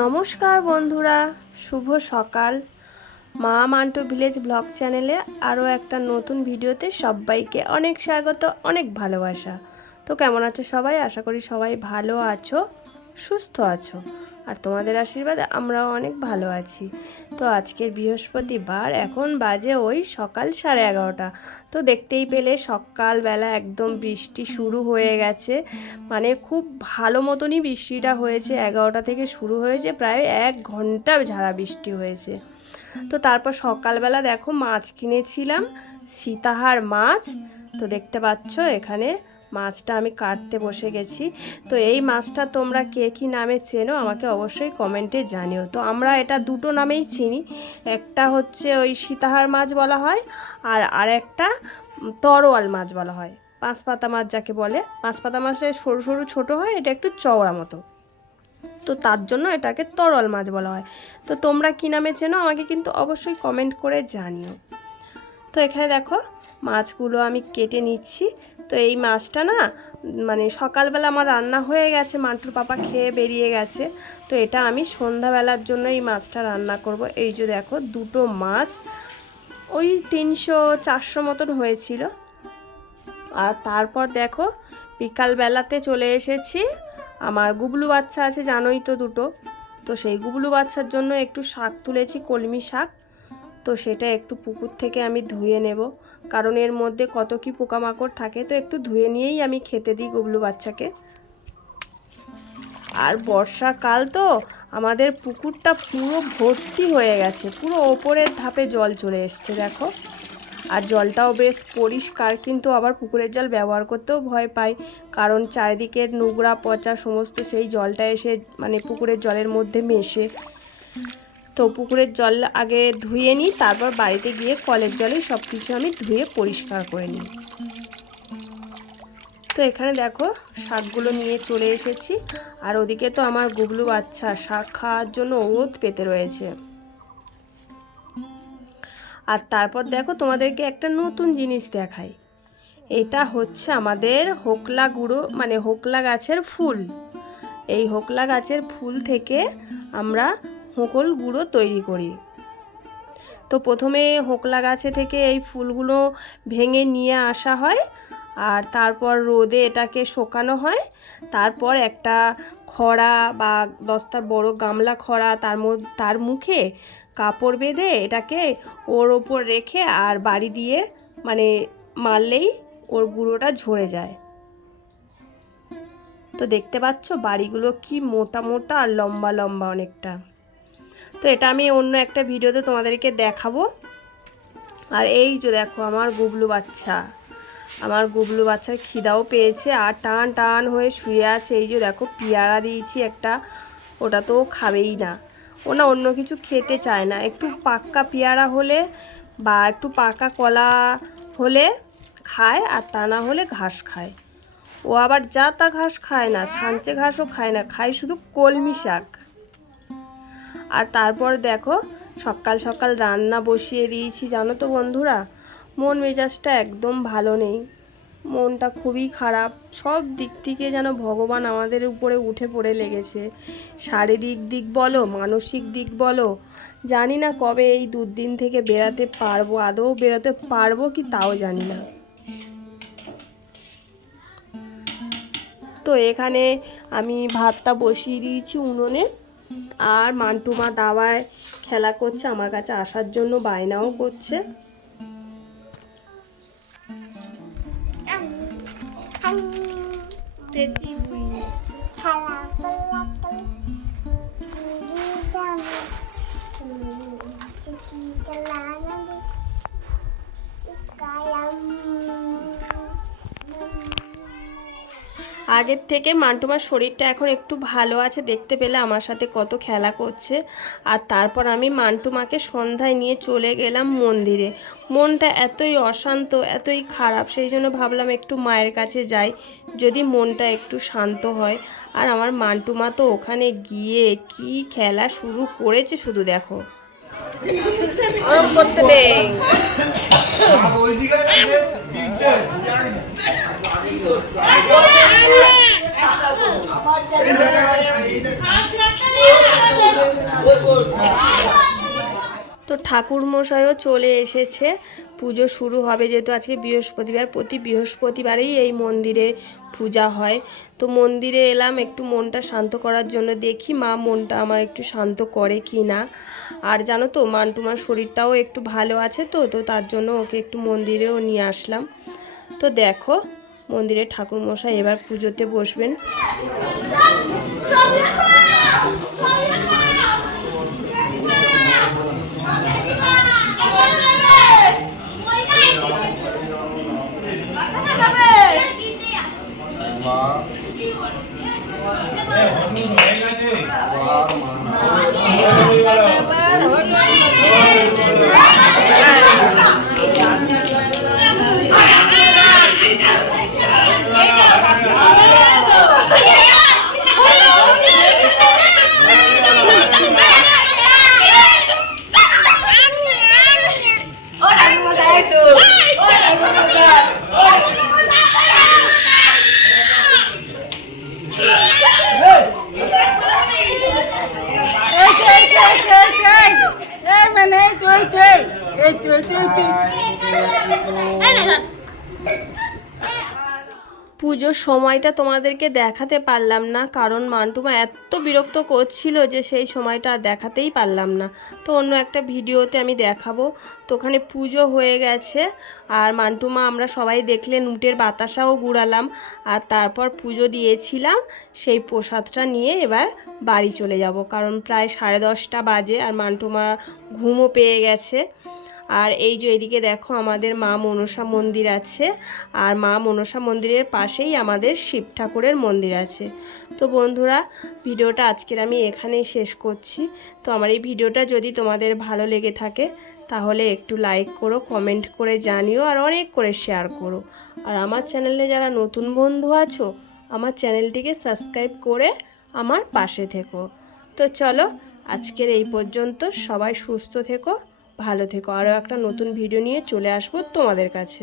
নমস্কার বন্ধুরা, শুভ সকাল। মা মান্টু ভিলেজ ব্লগ চ্যানেলে আরও একটা নতুন ভিডিওতে সবাইকে অনেক স্বাগত, অনেক ভালোবাসা। তো কেমন আছো সবাই? আশা করি সবাই ভালো আছো, সুস্থ আছো, আর তোমাদের আশীর্বাদে আমরাও অনেক ভালো আছি। তো আজকের বৃহস্পতিবার, এখন বাজে ওই সকাল 11:30। তো দেখতেই পেলে সকালবেলা একদম বৃষ্টি শুরু হয়ে গেছে, মানে খুব ভালো মতনই বৃষ্টিটা হয়েছে। 11টা থেকে শুরু হয়েছে, প্রায় 1 ঘন্টা ঝাড়া বৃষ্টি হয়েছে। তো তারপর সকালবেলা দেখো মাছ কিনেছিলাম, সীতাহার মাছ। তো দেখতে পাচ্ছ এখানে মাছটা আমি কাটতে বসে গেছি। তো এই মাছটা তোমরা কে কী নামে চেনো আমাকে অবশ্যই কমেন্টে জানিও। তো আমরা এটা দুটো নামেই চিনি, একটা হচ্ছে ওই সীতাহার মাছ বলা হয়, আর আরেকটা তরোয়াল মাছ বলা হয়, পাঁচপাতা মাছ যাকে বলে। পাঁচপাতা মাছের সরু সরু ছোটো হয়, এটা একটু চওড়া মতো, তো তার জন্য এটাকে তরোয়াল মাছ বলা হয়। তো তোমরা কী নামে চেনো আমাকে কিন্তু অবশ্যই কমেন্ট করে জানিও। তো এখানে দেখো মাছগুলো আমি কেটে নিচ্ছি। তো এই মাছটা না, মানে সকালবেলা আমার রান্না হয়ে গেছে, মান্টুর পাপা খেয়ে বেরিয়ে গেছে। তো এটা আমি সন্ধ্যাবেলার জন্য এই মাছটা রান্না করব। এই যে দেখো দুটো মাছ, ওই 300-400 মতন হয়েছিল। আর তারপর দেখো বিকালবেলাতে চলে এসেছি, আমার গুবলু বাচ্চা আছে জানোই তো দুটো। তো সেই গুবলু বাচ্চার জন্য একটু শাক তুলেছি, কলমি শাক। তো সেটা একটু পুকুর থেকে আমি ধুয়ে নেব, কারণ এর মধ্যে কত কি পোকামাকড় থাকে। তো একটু ধুয়ে নিয়েই আমি খেতে দিই গুবলু বাচ্চাকে। আর বর্ষাকাল তো আমাদের পুকুরটা পুরো ভর্তি হয়ে গেছে, পুরো ওপরের ধাপে জল চলে এসছে দেখো। আর জলটাও বেশ পরিষ্কার, কিন্তু আবার পুকুরের জল ব্যবহার করতেও ভয় পাই, কারণ চারিদিকের নোংরা পচা সমস্ত সেই জলটা এসে মানে পুকুরের জলের মধ্যে মেশে। তো পুকুরের জল আগে ধুয়ে নিই, তারপর বাড়িতে গিয়ে কলের জলেই সব কিছু আমি ধুয়ে পরিষ্কার করে নিই। তো এখানে দেখো শাকগুলো নিয়ে চলে এসেছি, আর ওদিকে তো আমার গুবলু বাচ্চা শাক খাওয়ার জন্য ওত পেতে রয়েছে। আর তারপর দেখো তোমাদেরকে একটা নতুন জিনিস দেখাই। এটা হচ্ছে আমাদের হোকলা গুঁড়ো, মানে হোকলা গাছের ফুল। এই হোকলা গাছের ফুল থেকে আমরা হোকল গুঁড়ো তৈরি করি। তো প্রথমে হোকলা গাছে থেকে এই ফুলগুলো ভেঙে নিয়ে আসা হয়, আর তারপর রোদে এটাকে শুকানো হয়। তারপর একটা খড়া বা দস্তার বড় গামলা খড়া, তার মুখে কাপড় বেঁধে এটাকে ওর ওপর রেখে আর বাড়ি দিয়ে মানে মারলেই ওর গুঁড়োটা ঝরে যায়। তো দেখতে পাচ্ছ বাড়িগুলো কি মোটা মোটা আর লম্বা লম্বা অনেকটা। তো এটা আমি অন্য একটা ভিডিওতে তোমাদেরকে দেখাবো। আর এই যে দেখো আমার গুবলু বাচ্চার খিদাও পেয়েছে, আর টান টান হয়ে শুয়ে আছে। এই যে দেখো পেয়ারা দিয়েছি একটা, ওটা তো খাবেই না, ও না অন্য কিছু খেতে চায় না। একটু পাক্কা পেয়ারা হলে বা একটু পাকা কলা হলে খায়, আর তা না হলে ঘাস খায়। ও আবার যা তা ঘাস খায় না, সাঞ্চে ঘাসও খায় না, খায় শুধু কলমি শাক। আর তারপর দেখো সকাল সকাল রান্না বসিয়ে দিয়েছি। জানো তো বন্ধুরা, মন মেজাজটা একদম ভালো নেই, মনটা খুবই খারাপ। সব দিক থেকে যেন ভগবান আমাদের উপরে উঠে পড়ে লেগেছে। শারীরিক দিক বলো, মানসিক দিক বলো, জানি না কবে এই দুদিন থেকে বেরাতে পারবো, আদৌ বেরোতে পারবো কি তাও জানি না। তো এখানে আমি ভাতটা বসিয়ে দিয়েছি উনুনে, আর মান্টু মা দাওয়ায় খেলা করছে, আমার কাছে আসার জন্য বায়নাও করছে। আগের থেকে মান্টুমার শরীরটা এখন একটু ভালো আছে, দেখতে পেলে আমার সাথে কত খেলা করছে। আর তারপর আমি মান্টুমাকে সন্ধ্যায় নিয়ে চলে গেলাম মন্দিরে। মনটা এতই অশান্ত, এতই খারাপ, সেই জন্য ভাবলাম একটু মায়ের কাছে যাই, যদি মনটা একটু শান্ত হয়। আর আমার মান্টুমা তো ওখানে গিয়ে কি খেলা শুরু করেছে শুধু দেখো। করতে নেই তো ঠাকুর মশাইও চলে এসেছে, পুজো শুরু হবে যেহেতু আজকে বৃহস্পতিবার, প্রতি বৃহস্পতিবারেই এই মন্দিরে পূজা হয়। তো মন্দিরে এলাম একটু মনটা শান্ত করার জন্য, দেখি মা মনটা আমার একটু শান্ত করে কি না। আর জানো তো মান্টুমার শরীরটাও একটু ভালো আছে, তো তো তার জন্য ওকে একটু মন্দিরেও নিয়ে আসলাম। তো দেখো মন্দিরে ঠাকুর মশাই এবার পুজোতে বসবেন। পুজোর সময়টা তোমাদেরকে দেখাতে পারলাম না, কারণ মান্টুমা এত বিরক্ত করছিল যে সেই সময়টা দেখাতেই পারলাম না। তো অন্য একটা ভিডিওতে আমি দেখাবো। তো ওখানে পুজো হয়ে গেছে, আর মান্টুমা আমরা সবাই দেখলেন উটের বাতাসাও গুড়ালাম, আর তারপর পুজো দিয়েছিলাম। সেই প্রসাদটা নিয়ে এবার বাড়ি চলে যাব, কারণ প্রায় 10:30 বাজে আর মান্টুমা ঘুমও পেয়ে গেছে। আর এই যে এদিকে দেখো আমাদের মা মনসা মন্দির আছে, আর মা মনসা মন্দিরের পাশেই আমাদের শিব ঠাকুরের মন্দির আছে। তো বন্ধুরা ভিডিওটা আজকের আমি এখানেই শেষ করছি। তো আমার এই ভিডিওটা যদি তোমাদের ভালো লেগে থাকে তাহলে একটু লাইক করো, কমেন্ট করে জানিও, আর অনেক করে শেয়ার করো। আর আমার চ্যানেলে যারা নতুন বন্ধু আছো আমার চ্যানেলটিকে সাবস্ক্রাইব করে আমার পাশে থেকো। তো চলো আজকের এই পর্যন্ত, সবাই সুস্থ থেকো, ভালো থেকো। আরও একটা নতুন ভিডিও নিয়ে চলে আসবো তোমাদের কাছে।